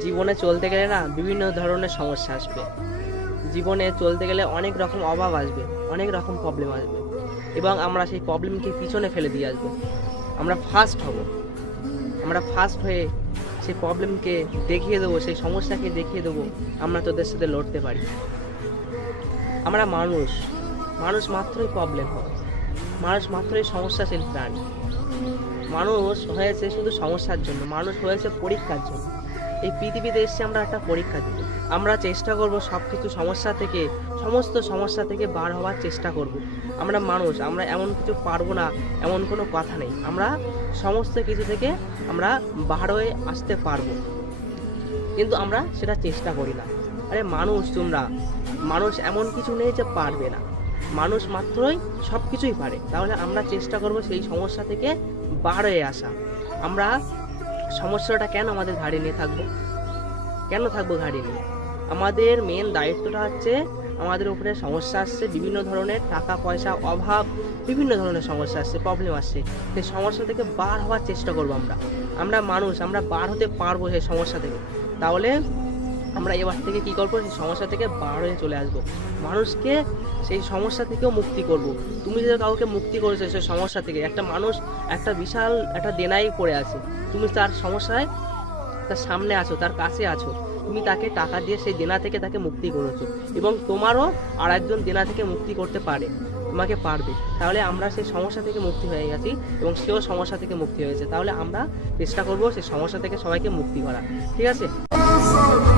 জীবনে চলতে গেলে না বিভিন্ন ধরনের সমস্যা আসবে। জীবনে চলতে গেলে অনেক রকম অভাব আসবে, অনেক রকম প্রবলেম আসবে। এবং আমরা সেই প্রবলেমকে পিছনে ফেলে দিয়ে আসব। আমরা ফার্স্ট হব। আমরা ফার্স্ট হয়ে সেই প্রবলেমকে দেখিয়ে দেবো, সেই সমস্যাকে দেখিয়ে দেবো, আমরা তোদের সাথে লড়তে পারি। আমরা মানুষ। মানুষ মাত্রই প্রবলেম হয়। মানুষ মাত্রই সমস্যাশীল প্রাণী। মানুষ হয়েছে শুধু সমস্যার জন্য। মানুষ হয়েছে পরীক্ষার জন্য। এই পৃথিবীতে এসে আমরা একটা পরীক্ষা দিতে আমরা চেষ্টা করব সব কিছু সমস্যা থেকে, সমস্ত সমস্যা থেকে বার হওয়ার চেষ্টা করব। আমরা মানুষ, আমরা এমন কিছু পারব না, এমন কোনো কথা নেই। আমরা সমস্ত কিছু থেকে আমরা বার হয়ে আসতে পারব। কিন্তু আমরা সেটা চেষ্টা করি না। আরে মানুষ তোমরা, মানুষ এমন কিছু নেই যে পারবে না। মানুষ মাত্রই সব কিছুই পারে। তাহলে আমরা চেষ্টা করব সেই সমস্যা থেকে বার হয়ে আসা। আমরা সমস্যাটা কেন আমাদের ঘাড়ে নিয়ে থাকব? কেন থাকব ঘাড়ে নিয়ে? আমাদের মেন দায়িত্বটা হচ্ছে আমাদের উপরে সমস্যা আসছে, বিভিন্ন ধরনের টাকা পয়সা অভাব, বিভিন্ন ধরনের সমস্যা আসছে প্রবলেম আসছে। সেই সমস্যা থেকে বার হওয়ার চেষ্টা করব আমরা। আমরা মানুষ, আমরা বার হতে পারব সেই সমস্যা থেকে। তাহলে আমরা এবার থেকে কি করব? সেই সমস্যা থেকে বার হয়ে চলে আসব। মানুষকে সেই সমস্যা থেকেও মুক্তি করব। তুমি যদি কাউকে মুক্তি করেছ সেই সমস্যা থেকে, একটা মানুষ একটা বিশাল, একটা দেনাই পড়ে আছে। তুমি তার সমস্যায় তার সামনে আছো, তার কাছে আছো। তুমি তাকে টাকা দিয়ে সেই দেনা থেকে তাকে মুক্তি করেছ এবং তোমারও আর একজন দেনা থেকে মুক্তি করতে পারে, তোমাকে পারবে। তাহলে আমরা সেই সমস্যা থেকে মুক্তি হয়ে গেছি এবং সেও সমস্যা থেকে মুক্তি হয়েছে। তাহলে আমরা চেষ্টা করব সেই সমস্যা থেকে সবাইকে মুক্তি করা ঠিক আছে? Sarah.